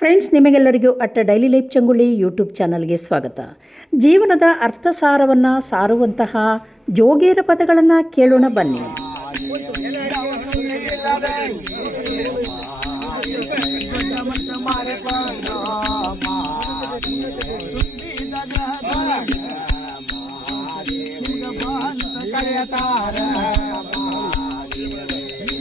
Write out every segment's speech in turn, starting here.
Friends, ನಿಮಗೆಲ್ಲರಿಗೂ ಅಟ್ಟ daily life ಚಂಗುಳಿ YouTube ಚಾನಲ್ಗೆ ಸ್ವಾಗತ. ಜೀವನದ ಅರ್ಥಸಾರವನ್ನು ಸಾರುವಂತಹ ಜೋಗೇರ ಪದಗಳನ್ನು ಕೇಳೋಣ ಬನ್ನಿ.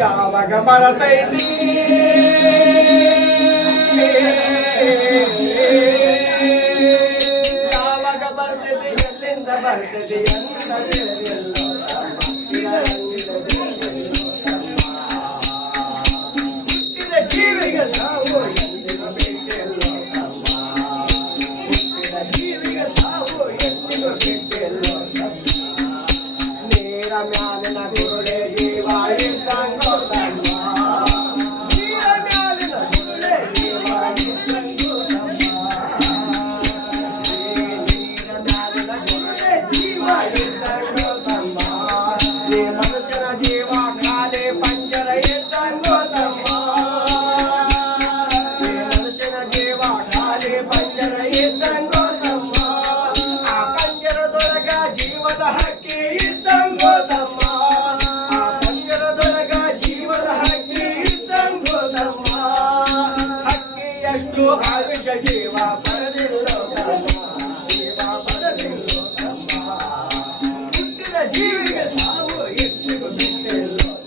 యావగమరతైతి యావగ బರ್ತದೆ ಎಲ್ಲಿಂದ ಬರ್ತದೆ ಎಲ್ಲ ಜೀವಿಗಳ Yes.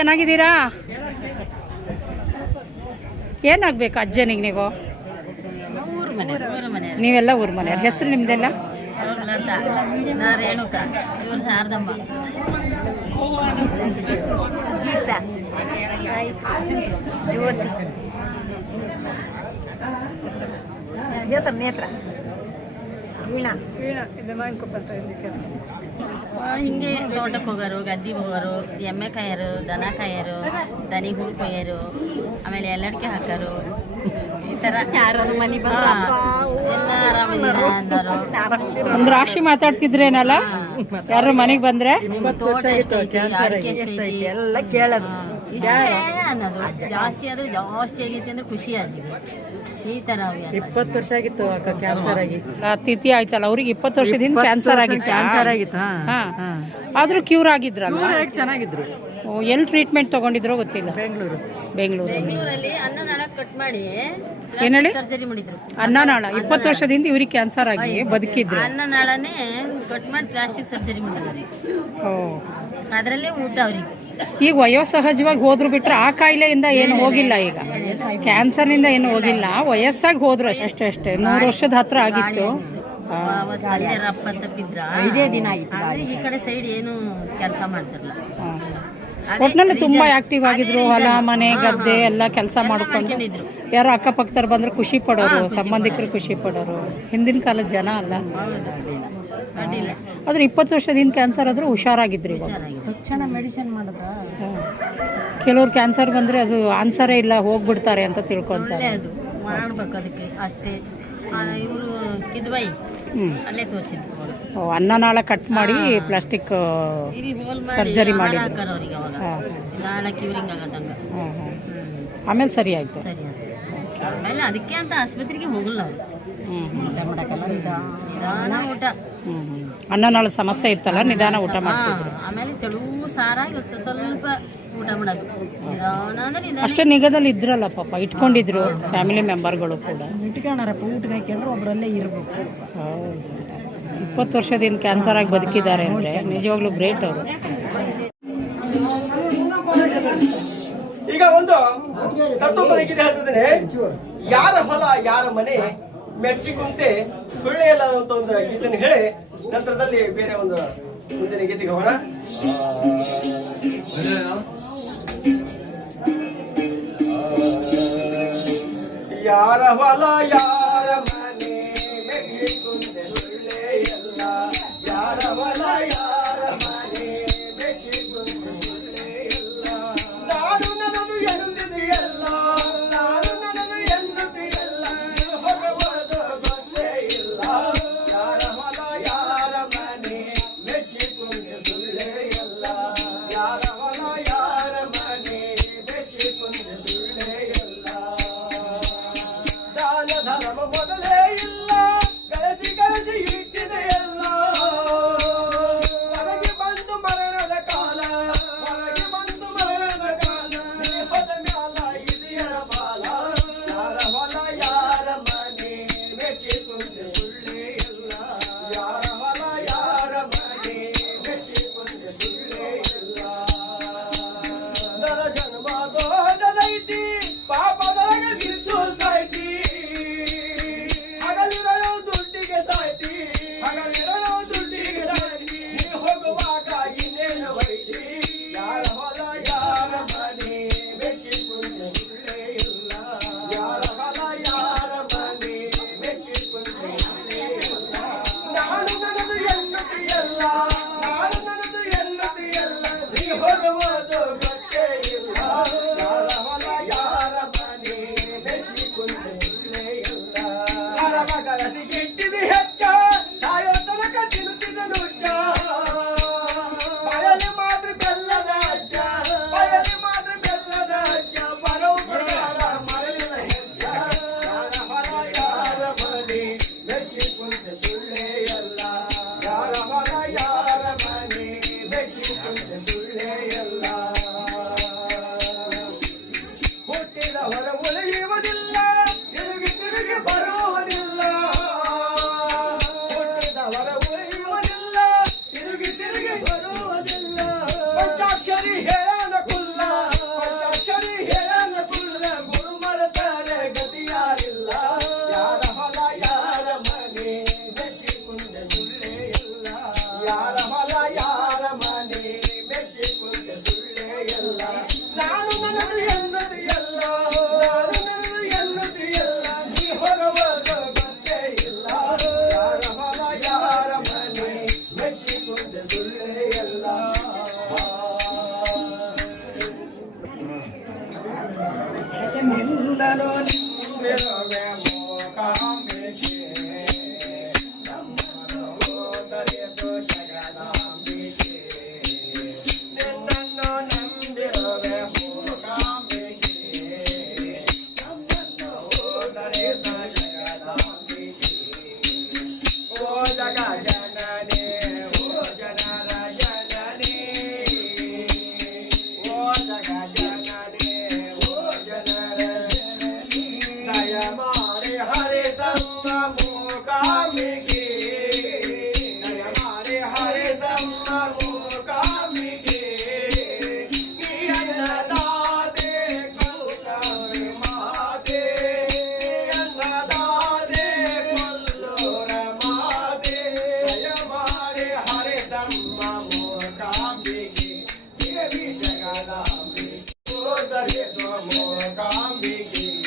ಚೆನ್ನಾಗಿದ್ದೀರಾ? ಏನಾಗಬೇಕು ಅಜ್ಜನಿಗೆ ನೀವು? ಊರು ಮನೆ ಊರು ಮನೆ ನೀವೆಲ್ಲ ಊರ್ ಮನೆಯವ್ರ. ಹೆಸರು ನಿಮ್ದೆಲ್ಲ? ಅವ್ರು ನೇತ್ರ. ವೀಣಾ. ಹೆಸರು ವೀಣಾ ಹಿಂಗೆ ತೋಟಕ್ಕೆ ಹೋಗೋರು ಗದ್ದಿಗೆ ಹೋಗೋರು ಎಮ್ಮೆ ಕಾಯೋರು ದನ ಕಾಯರು ದನಿ ಹುಲ್ ಕೊಯ್ಯರು ಆಮೇಲೆ ಎಲ್ಲಡಿಕೆ ಹಾಕೋರು. ಈ ತರ ಯಾರು ಮನೆ ಎಲ್ಲ ಆರಾಮಿದ್ದೀರಾ ಅಂದರು ಒಂದು ರಾಶಿ ಮಾತಾಡ್ತಿದ್ರೇನಲ್ಲ? ಯಾರು ಮನೆಗೆ ಬಂದ್ರೆ? ನಿಮ್ಮ ತೋಟ ಎಷ್ಟೈತಿ ಅಡಿಕೆ ಎಷ್ಟೈತಿ? ಎಲ್ಲ ಕೇಳೋದು. ಇಷ್ಟೇ ಅನ್ನೋದು. ಜಾಸ್ತಿ ಆದ್ರೆ ಜಾಸ್ತಿ ಆಗೈತಿ ಅಂದ್ರೆ ಖುಷಿ ಅಜ್ಜಿಗೆ ಈ ಥರ ಹವ್ಯಾಸ. ಇಪ್ಪತ್ತು ವರ್ಷ ಆಗಿತ್ತು ಅಕ್ಕ ಕ್ಯಾನ್ಸರ್ ಆಗಿ. ತಿಥಿ ಆಯ್ತಲ್ಲ ಅವ್ರಿಗೆ ಇಪ್ಪತ್ತು ವರ್ಷದಿಂದ ಕ್ಯಾನ್ಸರ್ ಆಗಿತ್ತು? ಕ್ಯಾನ್ಸರ್ ಆಗಿತ್ತು ಹಾ ಹಾ. ಆದ್ರೂ ಕ್ಯೂರ್ ಆಗಿದ್ರಲ್ಲ ಚೆನ್ನಾಗಿದ್ರು. ಓ, ಎಲ್ಲಿ ಟ್ರೀಟ್ಮೆಂಟ್ ತಗೊಂಡಿದ್ರೋ ಗೊತ್ತಿಲ್ಲ. ಬೆಂಗಳೂರು. ಬೆಂಗಳೂರು. ಬೆಂಗಳೂರಲ್ಲಿ ಅನ್ನನಾಳ ಕಟ್ ಮಾಡಿ ಏನ್ ಹೇಳಿ? ಸರ್ಜರಿ ಮಾಡಿದ್ರು. ಅನ್ನನಾಳ. ಇಪ್ಪತ್ತು ವರ್ಷದಿಂದ ಇವ್ರಿಗೆ ಕ್ಯಾನ್ಸರ್ ಆಗಿ ಬದುಕಿದ್ರು. ಅನ್ನನಾಳನೇ ಕಟ್ ಮಾಡಿ ಪ್ಲಾಸ್ಟಿಕ್ ಸರ್ಜರಿ ಮಾಡಿದ್ರು. ಓ. ಅದರಲ್ಲೇ ಊಟ ಅವ್ರಿಗೆ. ಈಗ ವಯೋಸಹಜವಾಗಿ ಹೋದ್ರು ಬಿಟ್ರೆ ಆ ಕಾಯಿಲೆಯಿಂದ ಏನು ಹೋಗಿಲ್ಲ ಈಗ. ಕ್ಯಾನ್ಸರ್ನಿಂದ ಏನು ಹೋಗಿಲ್ಲ. ವಯಸ್ಸಾಗಿ ಹೋದ್ರು ಅಷ್ಟೇ ಅಷ್ಟೇ ನೂರು ವರ್ಷದ ಹತ್ರ ಆಗಿತ್ತು. ಇದೇ ದಿನ ಆಯ್ತು ಆದ್ರೆ ಈ ಕಡೆ ಸೈಡ್ ಏನು ಕೆಲಸ ಮಾಡ್ತಿರಲ್ಲ ಅದೇ ಒಟ್ನಲ್ಲಿ ತುಂಬಾ. ಆಕ್ಟಿವ್ ಆಗಿದ್ರು ಹೊಲ ಮನೆ ಗದ್ದೆ. ಎಲ್ಲ ಕೆಲಸ ಮಾಡ್ಕೊಂಡು. ಯಾರು ಅಕ್ಕಪಕ್ಕದವ್ರು ಬಂದ್ರೆ ಖುಷಿ ಪಡೋರು ಸಂಬಂಧಿಕರು ಖುಷಿ ಪಡೋರು. ಹಿಂದಿನ ಕಾಲದ ಜನ ಅಲ್ಲ. ಅಡ್ಡಿಲ್ಲ ಆದ್ರೆ ಇಪ್ಪತ್ತು ವರ್ಷದಿಂದ ಕ್ಯಾನ್ಸರ್ ಆದ್ರೆ ಹುಷಾರಾಗಿದ್ರಿ ಇವಾಗ. ಚೆನ್ನಾಗಿದೆ ಮೆಡಿಸಿನ್ ಮಾಡಿದ್ರ. ಕೆಲವ್ರು ಕ್ಯಾನ್ಸರ್ ಬಂದ್ರೆ ಅದು ಆನ್ಸರೇ ಇಲ್ಲ ಹೋಗ್ಬಿಡ್ತಾರೆ ಅಂತ ತಿಳ್ಕೊಂತಾರೆ ಅದು ಮಾಡ್ಬೇಕು ಅದಕ್ಕೆ ಅಷ್ಟೇ. ಇವರು ಕಿದ್ಬೈ ಅಲ್ಲೇ ತೋರಿಸಿದ್ರು ಓ, ಅನ್ನನಾಳ ಕಟ್ ಮಾಡಿ ಪ್ಲಾಸ್ಟಿಕ್ ಸರ್ಜರಿ ಹೋಲ್ ಮಾಡಿ ಮಾಡಿದ್ರು. ಹಾಕಾರ ಅವ್ರಿಗೆ ಅವಾಗ. ಆಗದಂಗ ಆಮೇಲೆ ಸರಿ ಆಯ್ತು. ಸರಿ ಅದು. ಆಮೇಲೆ ಅದಕ್ಕೆ ಅಂತ ಆಸ್ಪತ್ರೆಗೆ ಹೋಗಲ್ಲ ಅವರು. ಊಟ ಮಾಡಕ್ಕೆಲ್ಲ ನಿಧಾನ ನಿಧಾನ ಊಟ ಹ್ಮ್. ಹ್ಮ್. ಅನ್ನನಾಳ ಸಮಸ್ಯೆ ಇತ್ತಲ್ಲ ನಿಧಾನ ಊಟ ಮಾಡ್ತಿದ್ರು. ಆಮೇಲೆ ತೆಳುವು ಸಾರಾಗಿ ಒಂದ್ ಸ್ವಲ್ಪ ಊಟ ಮಾಡೋದು. ನಿಧಾನ ಅಂದ್ರೆ ನಿಧಾನ. ಅಷ್ಟೇ ನಿಗದಲ್ಲಿ ಇದ್ರಲ್ಲ ಪಾಪ ಇಟ್ಕೊಂಡಿದ್ರು ಫ್ಯಾಮಿಲಿ ಮೆಂಬರ್ಗಳು ಕೂಡ. ಇಟ್ಕೊಂಡಾರಪ್ಪ ಊಟಕ್ಕೆ ಇರ್ಬೇಕು. ಹೌದು. ಇಪ್ಪತ್ತು ವರ್ಷದಿಂದ ಕ್ಯಾನ್ಸರ್ ಆಗಿ ಬದುಕಿದ್ದಾರೆ ಅಂದ್ರೆ ನಿಜವಾಗ್ಲೂ ಗ್ರೇಟ್ ಅವರು. ಈಗ ಒಂದು ಯಾರ ಹೊಲ ಯಾರ ಮನೆ? ಮೆಚ್ಚಿಕುಂತೆ ಸುಳ್ಳೆ ಇಲ್ಲ ಅಂತ ಒಂದು ಗೀತನ್ನು ಹೇಳಿ ನಂತರದಲ್ಲಿ ಬೇರೆ ಒಂದು ಮುಂದಿನ ಗೀತೆಗೆ ಹೋಗೋಣ. ಯಾರ ಹೊಲ, ಯಾರ ಮನೆ ಮೆಚ್ಚಿಕುಂತೆ ಸುಳ್ಳೆ ಇಲ್ಲ ದಾನ ಧರ್ಮ ಮೊದಲೇ ಇಲ್ಲ ಗಳಿಸಿ ಮೆಚ್ಚಿಕೊಂಡು ಸುಳ್ಳೇ devagar. Mukam Vikim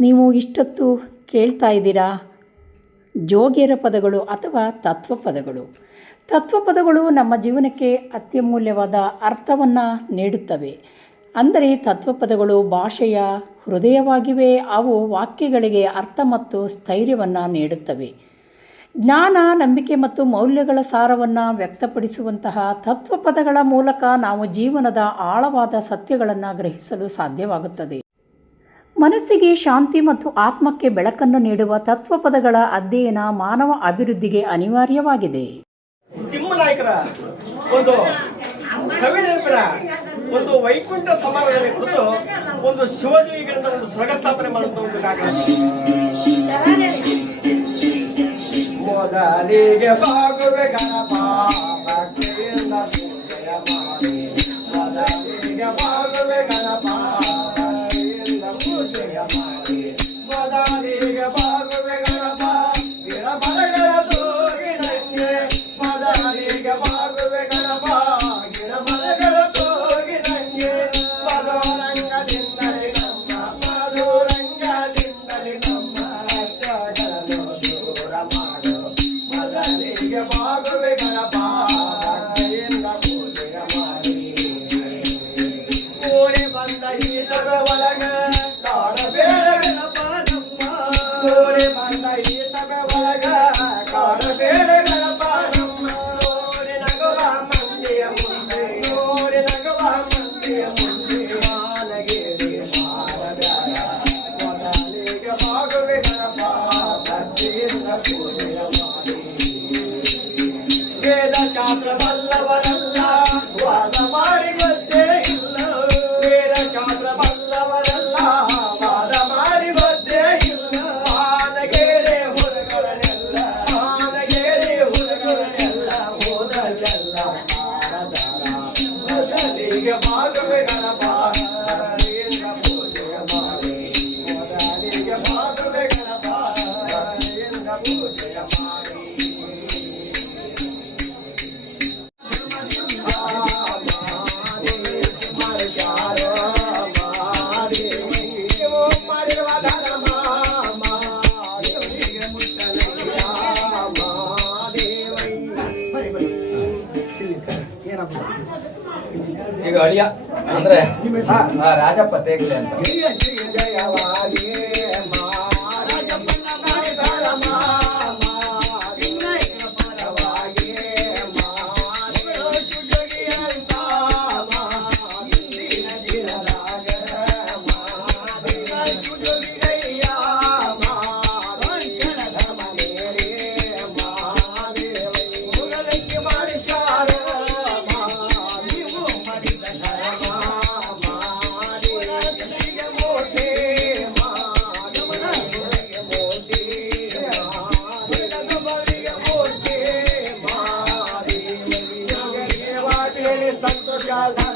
ನೀವು ಇಷ್ಟೊತ್ತು ಕೇಳ್ತಾ ಇದ್ದೀರಾ? ಜೋಗಿಯರ ಪದಗಳು ಅಥವಾ ತತ್ವ ಪದಗಳು ತತ್ವ ಪದಗಳು ನಮ್ಮ ಜೀವನಕ್ಕೆ ಅತ್ಯಮೂಲ್ಯವಾದ ಅರ್ಥವನ್ನು ನೀಡುತ್ತವೆ. ಅಂದರೆ ತತ್ವ ಪದಗಳು ಭಾಷೆಯ ಹೃದಯವಾಗಿವೆ, ಅವು ವಾಕ್ಯಗಳಿಗೆ ಅರ್ಥ ಮತ್ತು ಸ್ಥೈರ್ಯವನ್ನು ನೀಡುತ್ತವೆ. ಜ್ಞಾನ, ನಂಬಿಕೆ ಮತ್ತು ಮೌಲ್ಯಗಳ ಸಾರವನ್ನು ವ್ಯಕ್ತಪಡಿಸುವಂತಹ ತತ್ವ ಪದಗಳ ಮೂಲಕ ನಾವು ಜೀವನದ ಆಳವಾದ ಸತ್ಯಗಳನ್ನು ಗ್ರಹಿಸಲು ಸಾಧ್ಯವಾಗುತ್ತದೆ. ಮನಸ್ಸಿಗೆ ಶಾಂತಿ ಮತ್ತು ಆತ್ಮಕ್ಕೆ ಬೆಳಕನ್ನು ನೀಡುವ ತತ್ವಪದಗಳ ಅಧ್ಯಯನ ಮಾನವ ಅಭಿವೃದ್ಧಿಗೆ ಅನಿವಾರ್ಯವಾಗಿದೆ. ತಿಮ್ಮನಾಯಕರ ಒಂದು ಕವಿನೆಂಪರ ಒಂದು ವೈಕುಂಠ ಸಮಾರಂಭದಲ್ಲಿ ಕುರಿತು ಒಂದು ಶಿವಜೀವಿಗಳಿಂದ ಒಂದು ಸ್ವರ್ಗ ಸ್ಥಾಪನೆ ಮಾಡುವಂತ ಒಂದು ಕಾರ್ಯಕ್ರಮ ಈಗ ಅಳಿಯ ಅಂದ್ರೆ ರಾಜಪ್ಪ ತೇಗ್ಲೆ ಅಂತ la la.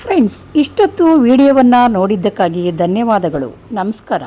ಫ್ರೆಂಡ್ಸ್ ಇಷ್ಟೊತ್ತು ವಿಡಿಯೋವನ್ನು ನೋಡಿದ್ದಕ್ಕಾಗಿ ಧನ್ಯವಾದಗಳು. ನಮಸ್ಕಾರ.